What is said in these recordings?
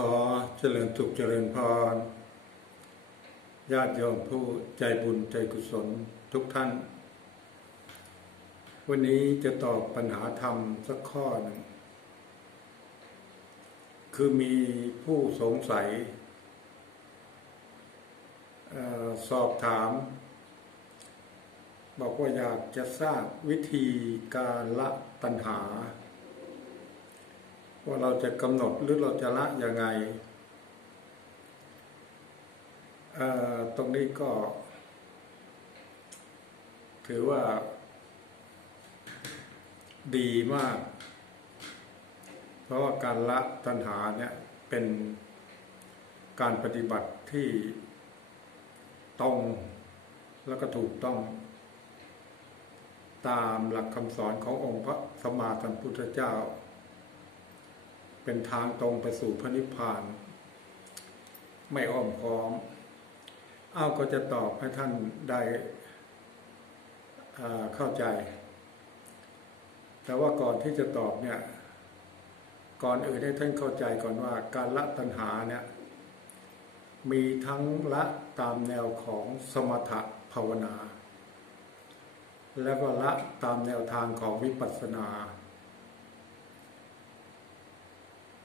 ขอเจริญสุขเจริญพรญาติโยมผู้ใจบุญใจกุศลทุกท่าน วันนี้จะตอบปัญหาธรรมสักข้อหนึ่ง คือมีผู้สงสัยออสอบถาม บอกว่าอยากจะทราบวิธีการละตัณหา ว่าเราจะกำหนดหรือเราจะละยังไง ตรงนี้ก็ ถือว่า ดีมาก เพราะว่าการละตัณหาเนี่ยเป็นการปฏิบัติที่ตรงแล้วก็ถูกต้อง ตามหลักคำสอนขององค์พระสัมมาสัมพุทธเจ้า เป็นทางตรงไปสู่พระนิพพาน ไม่อ้อมค้อม อ้าวก็จะตอบให้ท่านได้เข้าใจ แต่ว่าก่อนที่จะตอบเนี่ย ก่อนอื่นให้ท่านเข้าใจก่อนว่าการละตัณหาเนี่ย มีทั้งละตามแนวของสมถะภาวนา แล้วก็ละตามแนวทางของวิปัสสนา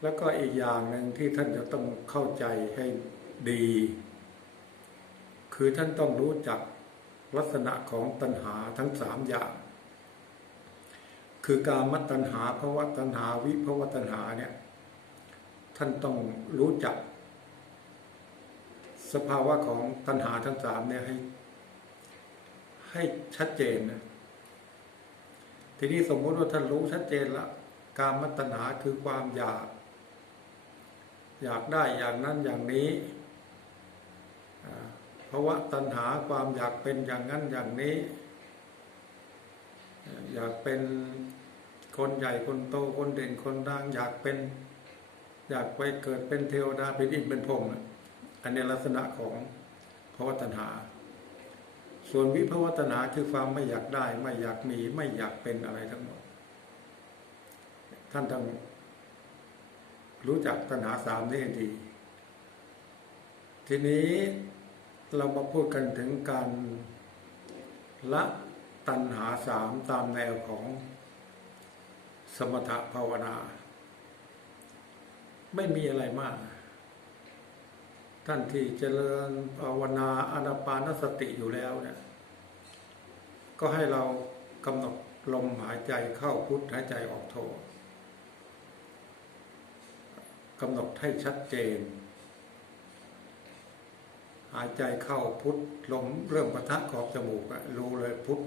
แล้วก็อีกอย่างหนึ่งที่ท่านจะต้องเข้าใจให้ดี คือท่านต้องรู้จักลักษณะของตัณหาทั้งสามอย่าง คือการมตัณหาภาวะตัณหาวิภาวะตัณหาเนี่ย ท่านต้องรู้จัก สภาวะของตัณหาทั้งสามเนี่ยให้ ให้ชัดเจนนะทีนี้สมมติว่าท่านรู้ชัดเจนละการมตัณหาคือความอยาก อยากได้อย่างนั้นอย่างนี้อ่าเพราะตัณหาความอยากเป็นอย่างนั้นอย่างนี้ อยากเป็นคนใหญ่คนโตคนเด่นคนดังอยากเป็น อยากไปเกิดเป็นเทวดาเป็นอินเป็นพรหมน่อันนี้ลักษณะของภาวะตัณหา ส่วนวิภาวะตัณหาคือความไม่อยากได้ ไม่อยากมี ไม่อยากเป็นอะไรทั้งหมดท่านต้ง รู้จักตัณหาสามนี้ดี ทีนี้เรามาพูดกันถึงการละตัณหาสามตามแนวของสมถภาวนา ไม่มีอะไรมาก ท่านที่เจริญภาวนาอนาปานสติอยู่แล้วเนี่ย ก็ให้เรากำหนดลมหายใจเข้าพุทธหายใจออกโท กำหนดให้ชัดเจน หายใจเข้าพุทธลมเริ่มประทะขอบจมูกอะรู้เลยพุทธ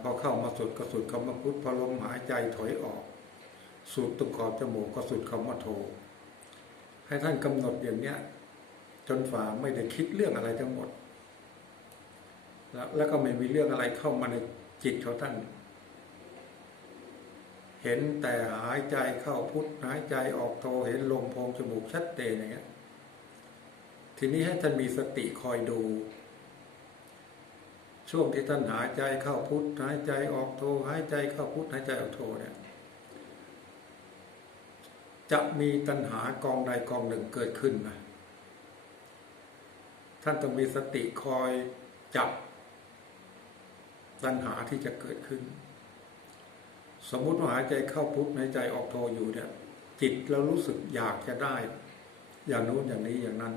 พอเข้ามาสุดก็สุดคำว่าพุทธพอลมหายใจถอยออก สุดตรงขอบจมูกก็สุดคำว่าโท ให้ท่านกำหนดอย่างเนี้ยจนฝ่าไม่ได้คิดเรื่องอะไรทั้งหมด แล้วแล้วก็ไม่มีเรื่องอะไรเข้ามาในจิตของท่าน เห็นแต่หายใจเข้าพุทธหายใจออกโทเห็นลมโพงจมูกชัดเจนอย่างเงี้ยทีนี้ให้ท่านมีสติคอยดู ช่วงที่ท่านหายใจเข้าพุทธหายใจออกโทหายใจเข้าพุทธหายใจออกโทเนี่ยจะมีตัณหากองใดกองหนึ่งเกิดขึ้นนะท่านต้องมีสติคอยจับตัณหาที่จะเกิดขึ้น สมมุติว่าหายใจเข้าพุทธหายใจออกโทอยู่เนี่ย จิตเรารู้สึกอยากจะได้ อย่างโน้นอย่างนี้อย่างนั้น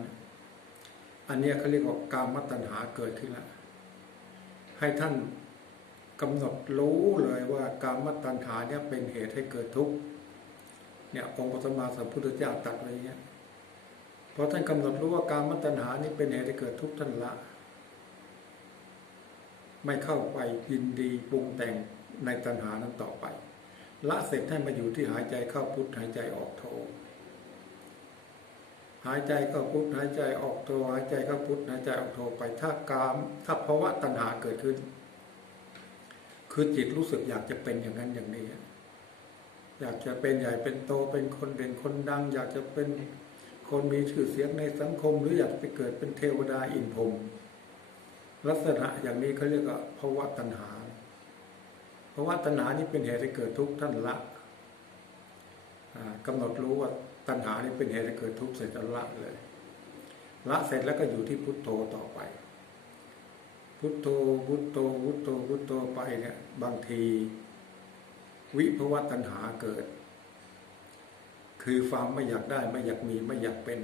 อันนี้เขาเรียกว่ากามตัณหาเกิดขึ้นแล้วให้ท่านกำหนดรู้เลยว่ากามตัณหาเนี่ยเป็นเหตุให้เกิดทุกข์เนี่ยองค์พระสัมมาสัมพุทธเจ้าตัดไว้อย่างเงี้ยพอท่านกำหนดรู้ว่าการมตัณหานี่เป็นเหตุให้เกิดทุกข์ท่านละ ไม่เข้าไปยินดีปรุงแต่ง ในตัณหานั้นต่อไป ละเสร็จให้มาอยู่ที่หายใจเข้าพุทธหายใจออกโทหายใจเข้าพุทธหายใจออกโทหายใจเข้าพุทธหายใจออกโทไปถ้ากาม ถ้าภาวะตัณหาเกิดขึ้น คือจิตรู้สึกอยากจะเป็นอย่างนั้นอย่างนี้ อยากจะเป็นใหญ่เป็นโตเป็นคนเด่นคนดัง อยากจะเป็นคนมีชื่อเสียงในสังคมหรืออยากไปเกิดเป็นเทวดาอินพรหมลักษณะอย่างนี้เขาเรียกว่าภาวะตัณหา ภาะวะตัณหานี้เป็นเหตุให้เกิดทุกข์ท่านละอ่ากำหนดรู้ว่าตัณหานี่เป็นเหตุให้เกิดทุกข์เสร็จแล้วละเลย ละเสร็จแล้วก็อยู่ที่พุทโธต่อไป พุทโธพุทโธพุทโธพุทโธไปเนี่ยบางที วิภวตัณหาเกิด คือความไม่อยากได้ไม่อยากมีไม่อยากเป็น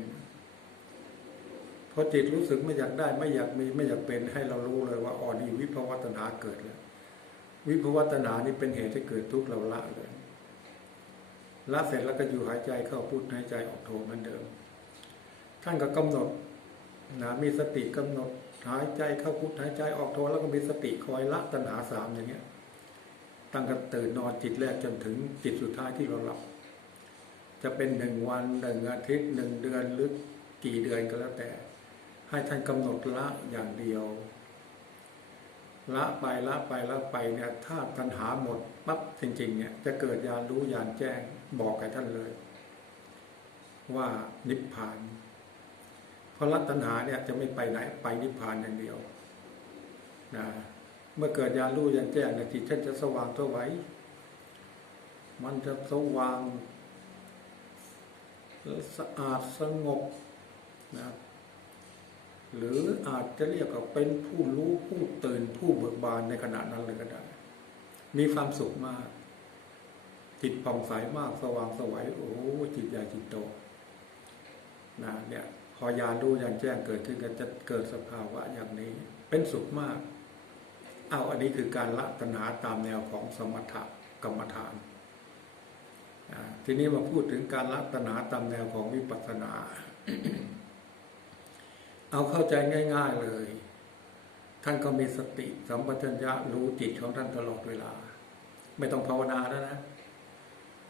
พอจิตรู้สึกไม่อยากได้ไม่อยากมีไม่อยากเป็นให้เรารู้เลยว่าอ๋อนี่วิภวตัณหาเกิดแล้ว วิภวตัณหานี่เป็นเหตุให้เกิดทุกข์เราละเลยละเสร็จแล้วก็อยู่หายใจเข้าพุทหายใจออกโทเหมือนเดิม ท่านก็กำหนดนะมีสติกำหนดหายใจเข้าพุทหายใจออกโทแล้วก็มีสติคอยละตัณหาสามอย่างเงี้ย ตั้งแต่ตื่นนอนจิตแรกจนถึงจิตสุดท้ายที่เราหลับ จะเป็นหนึ่งวันหนึ่งอาทิตย์หนึ่งเดือนหรือกี่เดือนก็แล้วแต่ ให้ท่านกำหนดละอย่างเดียว ละไปละไปละไปเนี่ยถ้าตัณหาหมดปั๊บจริง ๆ เนี่ย จะเกิดญาณรู้ญาณแจ้งบอกกับท่านเลย ว่านิพพาน เพราะละตัณหาเนี่ยจะไม่ไปไหนไปนิพพานอย่างเดียวนะเมื่อเกิดญาณรู้ญาณแจ้งเนี่ยจิตท่านจะสว่างตัวไว้ มันจะสว่างสะอาดสงบนะ หรืออาจจะเรียกว่าเป็นผู้รู้ผู้ตื่นผู้เบิกบานในขณะนั้นเลยก็ได้ มีความสุขมาก จิตผ่องใสมากสว่างสวัยโอ้จิตใหญ่จิตโตนะเนี่ยพอยานรู้ยานแจ้งเกิดขึ้นก็จะเกิดสภาวะอย่างนี้ เป็นสุขมาก เอาอันนี้คือการละตัณหาตามแนวของสมถกรรมฐานทีนี้มาพูดถึงการละตัณหาตามแนวของวิปัสสนา เอาเข้าใจง่าย ๆเลย ท่านก็มีสติสัมปชัญญะรู้จิตของท่านตลอดเวลา ไม่ต้องภาวนาแล้วนะ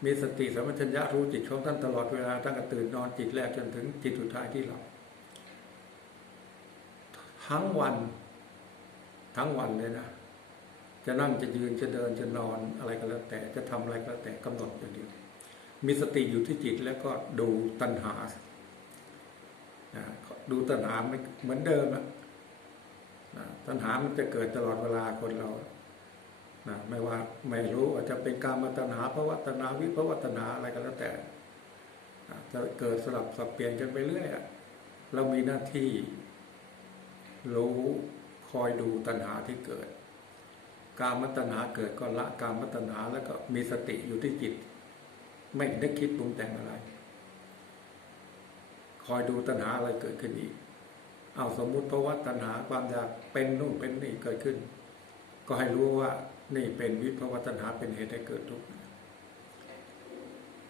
มีสติสัมปชัญญะรู้จิตของท่านตลอดเวลาตั้งแต่ตื่นนอนจิตแรกจนถึงจิตสุดท้ายที่หลับทั้งวัน ทั้งวันเลยนะจะนั่งจะยืนจะเดินจะนอนอะไรก็แล้ว แต่จะทำอะไรก็แล้วแต่กำหนดอย่างเดียวมีสติอยู่ที่จิตแล้วก็ดูตัณหานะ ดูตัณหาเหมือนเดิมอะนะตัณหามันจะเกิดตลอดเวลาคนเรานะไม่ว่าไม่รู้ว่าจะเป็นการมาตัณหาภาวะตัณหาวิภาวะตัณหาอะไรก็แล้วแต่นะจะเกิดสลับสับเปลี่ยนกันไปเรื่อยอะเรามีหน้าที่รู้คอยดูตัณหาที่เกิด การมัตนาเกิดก็ละการมัตนาแล้วก็มีสติอยู่ที่จิต ไม่นึกคิดปรุงแต่งอะไร คอยดูตัณหาอะไรเกิดขึ้นอีก เอาสมมุติเพราะว่าตัณหาความอยากเป็นนู่นเป็นนี่เกิดขึ้น ก็ให้รู้ว่านี่เป็นวิภาวะตัณหาเป็นเหตุให้เกิดทุกข์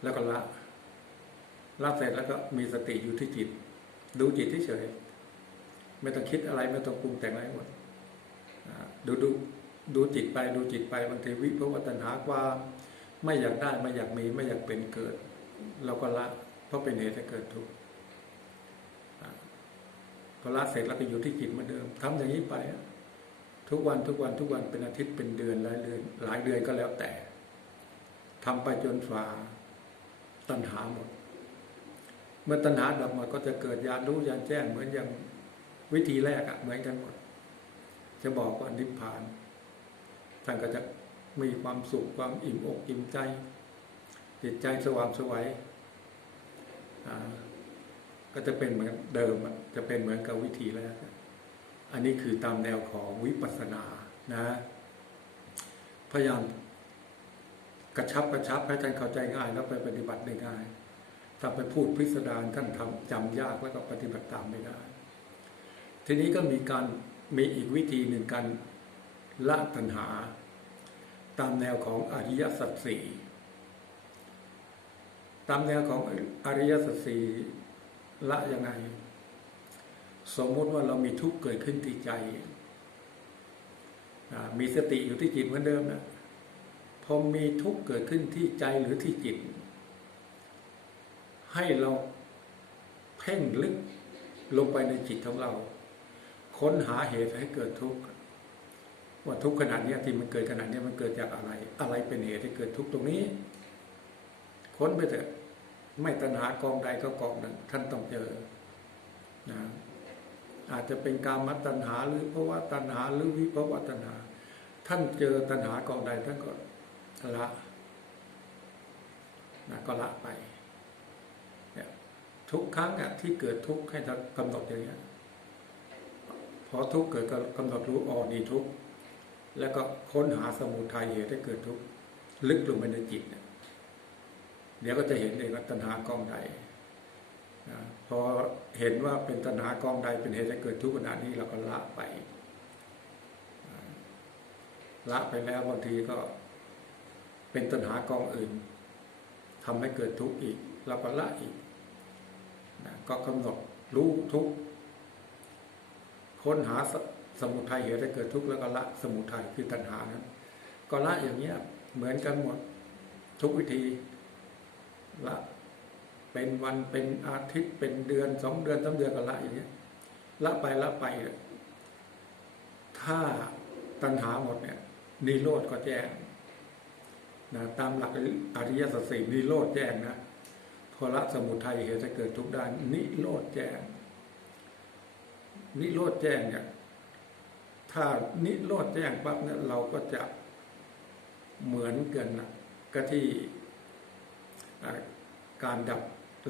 แล้วก็ละละเสร็จแล้วก็มีสติอยู่ที่จิต ดูจิตที่เฉยไม่ต้องคิดอะไรไม่ต้องปรุงแต่งอะไรหมดดูดูดูจิตไปดูจิตไปบางทีวิภาวะตัณหาความไม่อยากได้ไม่อยากมีไม่อยากเป็นเกิด เราก็ละเพราะเป็นเหตุให้เกิดทุกข์ พอละเสร็จแล้วก็อยู่ที่จิตเหมือนเดิมทำอย่างนี้ไป ทุกวันทุกวันทุกวันเป็นอาทิตย์เป็นเดือนหลายเดือนหลายเดือนก็แล้วแต่ทำไปจนฝ่าตัณหาหมด เมื่อตัณหาดับหมดก็จะเกิดญาณรู้ญาณแจ้งเหมือนอย่างวิธีแรกอะเหมือนกันหมด จะบอกว่านิพพานท่านก็จะมีความสุขความอิ่มอกอิ่มใจ จิตใจสว่างสวัยอ่า ก็จะเป็นเหมือนเดิมจะเป็นเหมือนกับวิธีแรกอะอันนี้คือตามแนวของวิปัสสนานะ พยายามกระชับกระชับให้ท่านเข้าใจง่าย แล้วไปปฏิบัติได้ง่าย ถ้าไปพูดพิสดารท่านทำจำยากแล้วก็ปฏิบัติตามไม่ได้ ทีนี้ก็มีการมีอีกวิธีหนึ่งการละตัณหา ตามแนวของอริยสัจสี่ตามแนวของอริยสัจสี่ ละยังไง สมมติว่าเรามีทุกข์เกิดขึ้นที่ใจมีสติอยู่ที่จิตเหมือนเดิมนะพอมีทุกข์เกิดขึ้นที่ใจหรือที่จิต ให้เราเพ่งลึกลงไปในจิตของเรา ค้นหาเหตุให้เกิดทุกข์ว่าทุกข์ขนาดนี้ที่มันเกิดขนาดนี้มันเกิดจากอะไร อะไรเป็นเหตุให้เกิดทุกข์ตรงนี้ ค้นไปเถอะ ไม่ตัณหากองใดก็กองนึ่งท่านต้องเจอนะอาจจะเป็นการมัตัณหาหรือเพราะว่าตัณหาหรือวิภาวะตัณหา ท่านเจอตัณหากองใดท่านก็ละนะก็ละไปเนี่ยทุกครั้งอะที่เกิดทุกข์ให้เรากำหนดอย่างเงี้ยพอทุกข์เกิดก็กำหนดรู้อ๋อนี่ทุกข์แล้วก็ค้นหาสมุทัยเหตุให้เกิดทุกข์ลึกลงไปในจิตเนี่ย เดี๋ยวก็จะเห็นเองว่าตัณหากองใดนะพอเห็นว่าเป็นตัณหากองใดเป็นเหตุให้เกิดทุกข์ขนาดนี้เราก็ละไป ละไปแล้วบางทีก็เป็นตัณหากองอื่นทำให้เกิดทุกข์อีกเราก็ละอีกนะก็กำหนดรู้ทุกข์ค้นหาสสมุทัยเหตุให้เกิดทุกข์แล้วก็ละสมุทัยคือตัณหานั้นก็ละอย่างเงี้ยเหมือนกันหมดทุกวิธี ละเป็นวันเป็นอาทิตย์เป็นเดือนสองเดือนสามเดือนก็ละอย่างเงี้ยละไปละไป ถ้าตัณหาหมดเนี่ยนิโรธก็แจ้งนะตามหลักอริยสัจสี่นิโรธแจ้งนะพอละสมุทัยเหตุจะเกิดทุกด้นิโรธแจ้ง นิโรธแจ้งเนี่ยถ้านิโรธแจ้งปั๊บเนี่ยเราก็จะเหมือนกันนะก็ที่ การดับ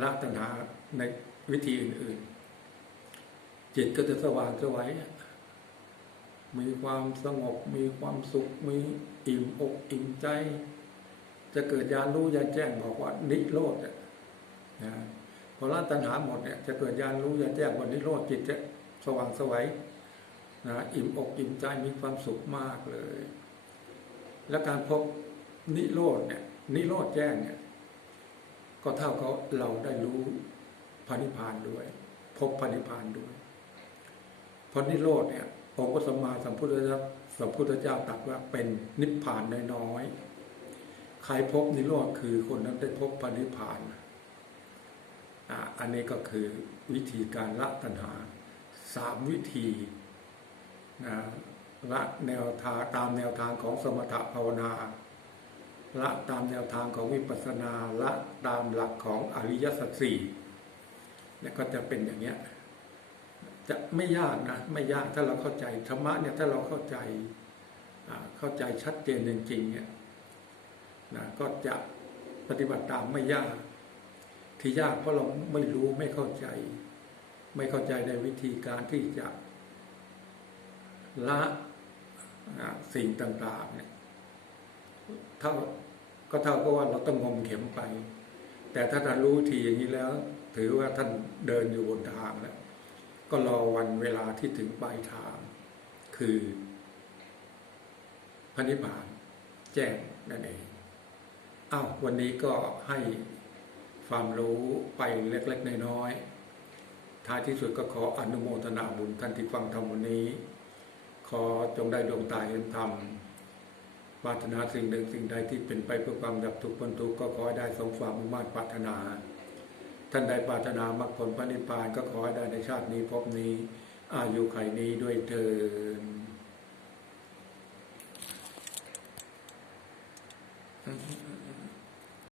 ละตัณหาในวิธีอื่น ๆ จิตก็จะสว่างสวัยมีความสงบมีความสุข มีอิ่มอกอิ่มใจ จะเกิดญาณรู้ญาณแจ้งบอกว่านิโรธนะพอละตัณหาหมดเนี่ยจะเกิดญาณรู้ญาณแจ้งว่านิโรธจิตจะสว่างสวัยนะอิ่มอกอิ่มใจมีความสุขมากเลย และการพบนิโรธเนี่ยนิโรธแจ้งเนี่ย ก็เท่ากับเราได้รู้พระนิพพานด้วย พบพระนิพพานด้วยเพราะนิโรธเนี่ยองค์พระสัมมาสัมพุทธเจ้าสัมพุทธเจ้าตรัสว่าเป็นนิพพานน้อยๆใครพบนิโรธคือคนนั้นได้พบพระนิพพานอ่าอันนี้ก็คือวิธีการละตัณหาสามวิธีนะละแนวทางตามแนวทางของสมถภาวนา ละตามแนวทางของวิปัสสนาละตามหลักของอริยสัจสี่เนี่ยก็จะเป็นอย่างเนี้ยจะไม่ยากนะ ไม่ยากถ้าเราเข้าใจธรรมะเนี่ยถ้าเราเข้าใจเข้าใจชัดเจนจริงๆเนี่ยนะก็จะปฏิบัติตามไม่ยาก ที่ยากเพราะเราไม่รู้ไม่เข้าใจ ไม่เข้าใจในวิธีการที่จะละสิ่งต่างๆเนี่ย เท่าก็เท่ากับว่าเราต้องงมเข็มไป แต่ถ้าท่านรู้ทีอย่างนี้แล้ว ถือว่าท่านเดินอยู่บนทางแล้ว ก็รอวันเวลาที่ถึงปลายทาง คือพระนิพพานแจ้งนั่นเองอ้าววันนี้ก็ให้ความรู้ไปเล็กๆน้อยๆท้ายที่สุดก็ขออนุโมทนาบุญท่านที่ฟังธรรมวันนี้ ขอจงได้ดวงตาเห็นธรรม ปรารถนาสิ่งหนึ่งสิ่งใดที่เป็นไปเพื่อความดับทุกข์พ้นทุกข์ก็ขอให้ได้สมความมุ่งมั่นปรารถนา ท่านใดปรารถนามรรคผลพระนิพพานก็ขอให้ได้ในชาตินี้พบนี้ อายุไขนี้ด้วยเถิดอืม